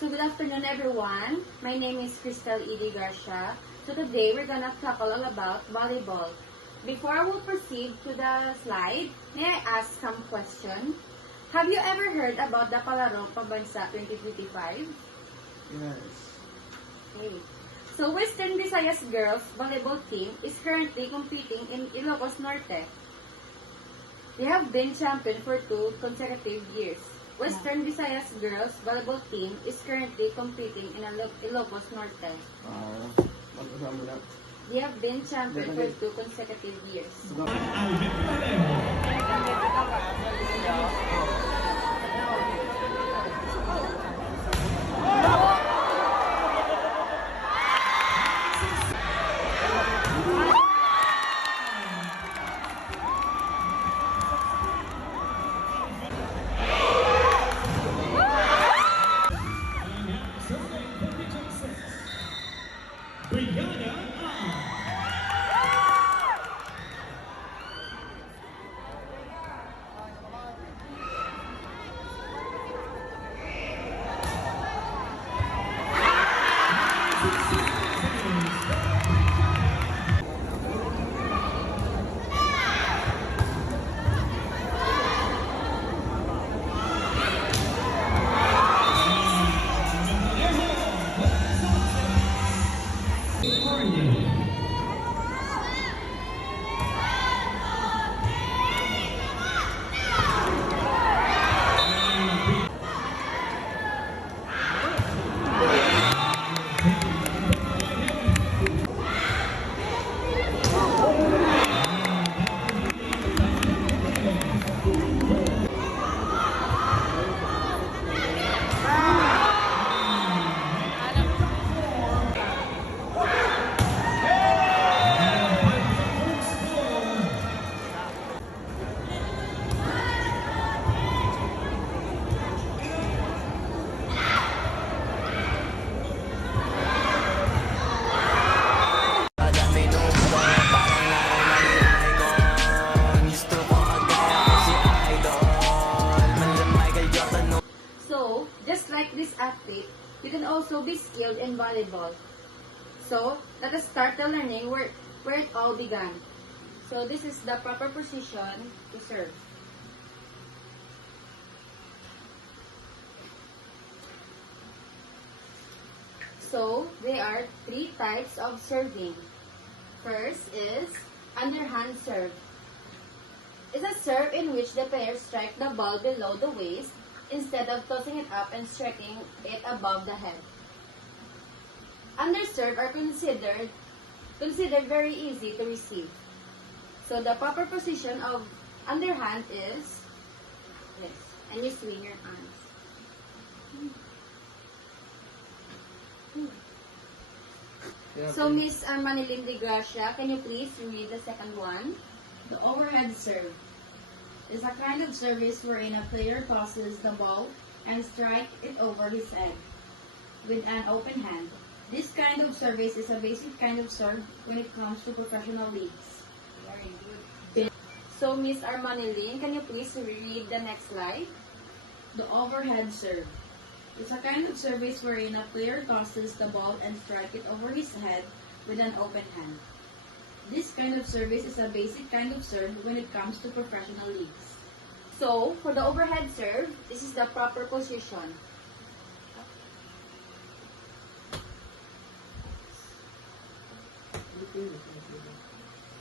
So good afternoon everyone. My name is Crystal Edie Garcia. So today we're gonna talk all about volleyball. Before I will proceed to the slide, may I ask some question? Have you ever heard about the Palarong Pambansa 2025? Yes. Okay. So Western Visayas girls volleyball team is currently competing in Ilocos Norte. They have been champion for 2 consecutive years. Western Visayas girls volleyball team is currently competing in Ilocos Norte. Mag-usama na. They have been champion for 2 consecutive years. So, just like this athlete, you can also be skilled in volleyball. So, let us start the learning where it all began. So, this is the proper position to serve. So, there are 3 types of serving. First is underhand serve. It's a serve in which the player strikes the ball below the waist instead of tossing it up and striking it above the head. Underserve are considered very easy to receive. So the proper position of underhand is this, and you swing your arms. So Miss Manilyn de Gracia, can you please read the second one? The overhead serve is a kind of service wherein a player tosses the ball and strikes it over his head with an open hand. This kind of service is a basic kind of serve when it comes to professional leagues. Very good. So Miss Manilyn, can you please read the next slide? The overhead serve is a kind of service wherein a player tosses the ball and strikes it over his head with an open hand. This kind of service is a basic kind of serve when it comes to professional leagues. So, for the overhead serve, this is the proper position.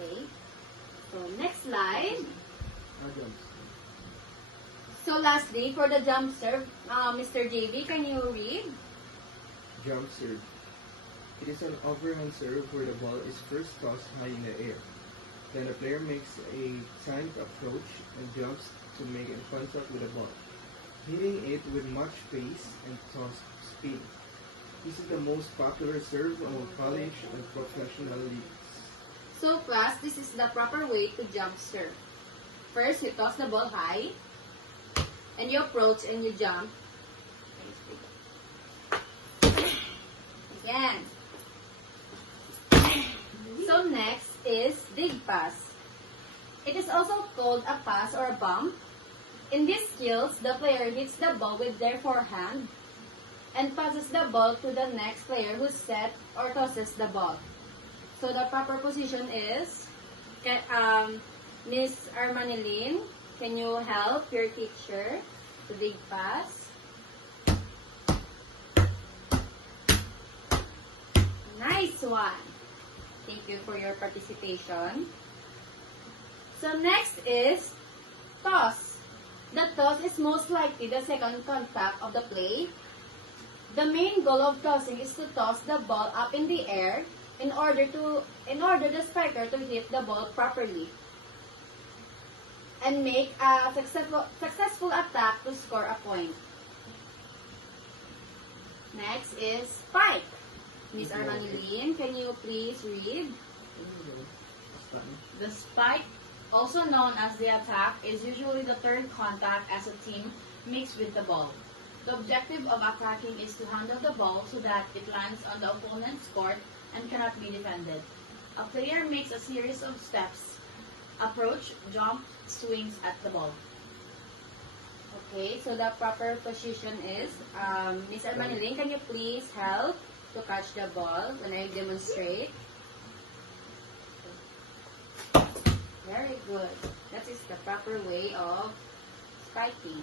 Okay. So, next slide. So, lastly, for the jump serve, Mr. JV, can you read? Jump serve. It is an overhand serve where the ball is first tossed high in the air. Then the player makes a timed approach and jumps to make contact with the ball, hitting it with much pace and toss speed. This is the most popular serve among college and professional leagues. So, class, this is the proper way to jump serve. First, you toss the ball high, and you approach and you jump. Again. So next is dig pass. It is also called a pass or a bump. In these skills, the player hits the ball with their forehand and passes the ball to the next player who set or tosses the ball. So the proper position is, Miss Armanilin, can you help your teacher to dig pass? Nice one! Thank you for your participation. So next is toss. The toss is most likely the second contact of the play. The main goal of tossing is to toss the ball up in the air in order the striker to hit the ball properly and make a successful attack to score a point. Next is spike. Miss Armanilin, can you please read? The spike, also known as the attack, is usually the third contact as a team makes with the ball. The objective of attacking is to handle the ball so that it lands on the opponent's court and cannot be defended. A player makes a series of steps: approach, jump, swings at the ball. Okay, so the proper position is, Miss Armanilin, can you please help to catch the ball when I demonstrate? Very good. That is the proper way of spiking.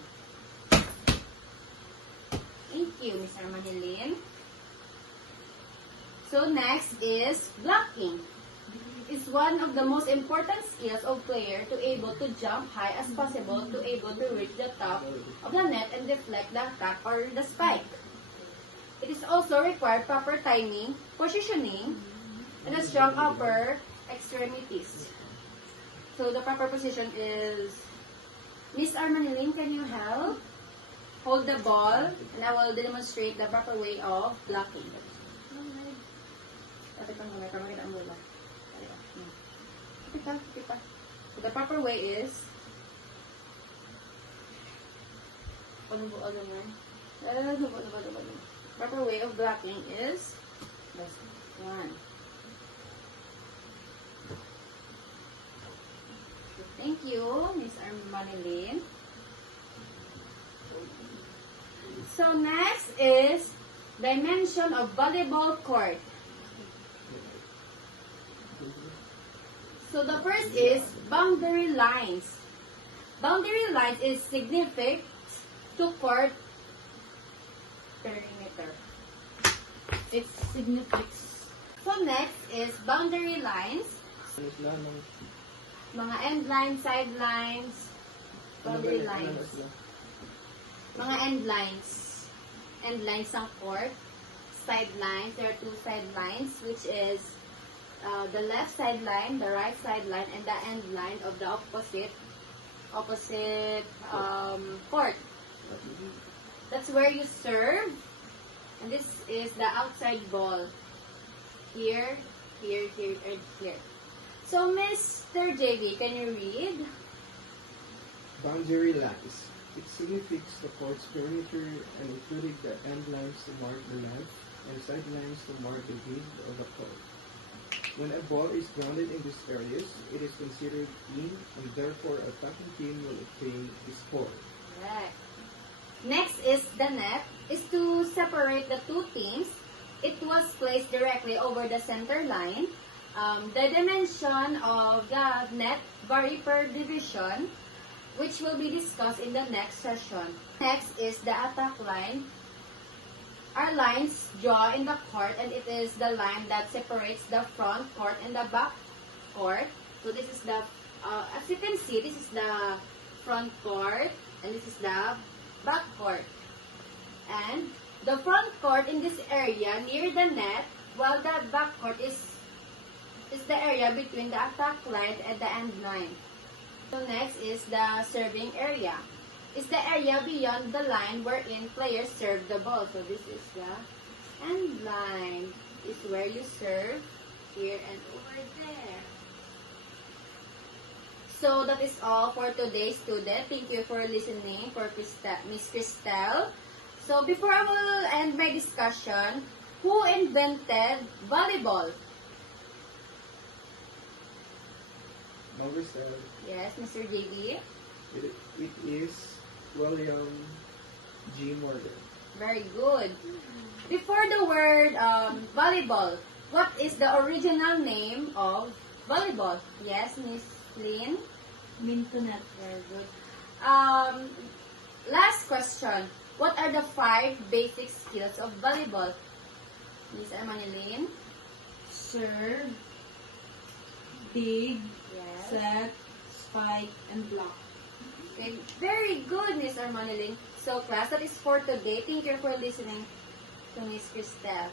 Thank you, Miss Armanilin. So next is blocking. It's one of the most important skills of player to able to jump high as possible to able to reach the top of the net and deflect the attack or the spike. It is also required proper timing, positioning, and a strong upper extremities. So the proper position is, Miss Armanilin, can you help? Hold the ball and I will demonstrate the proper way of blocking. So the proper way is, proper way of blocking is this one. So thank you, Miss Armanilin. So next is dimension of volleyball court. So the first is boundary lines. Boundary lines is significant to court perimeter. Its significance. So next is boundary lines. Mga end lines, side lines, boundary lines. Mga end lines. End lines ng court. Side lines. There are two side lines, which is the left sideline, the right sideline, and the end line of the opposite court. That's where you serve, and this is the outside ball. Here, here, here, and here. So, Mr. JV, can you read? Boundary lines. It signifies the court's perimeter and including the end lines to mark the land and side lines to mark the width of the court. When a ball is grounded in these areas, it is considered in, and therefore a attacking team will obtain the score. Correct. Next is the net. Is to separate the two teams. It was placed directly over the center line. The dimension of the net vary per division, which will be discussed in the next session. Next is the attack line. Our lines draw in the court, and it is the line that separates the front court and the back court. So this is the, as you can see, this is the front court, and this is the back court. And the front court in this area near the net, while the back court is the area between the attack line and the end line. So next is the serving area. It's the area beyond the line wherein players serve the ball. So this is the end line. Is where you serve, here and over there. So that is all for today's student. Thank you for listening for Miss Cristel. So before I will end my discussion, who invented volleyball? Yes, Mr. JB. It is William G. Morgan. Very good. Before the word volleyball, what is the original name of volleyball? Yes, Miss Lynn. Mintonet. Very good. Last question. What are the 5 basic skills of volleyball? Miss Emanilyn? Serve, dig, Yes. set, spike, and block. Okay. Very good, Miss Armanilyn. So, class, that is for today. Thank you for listening to Miss Cristel.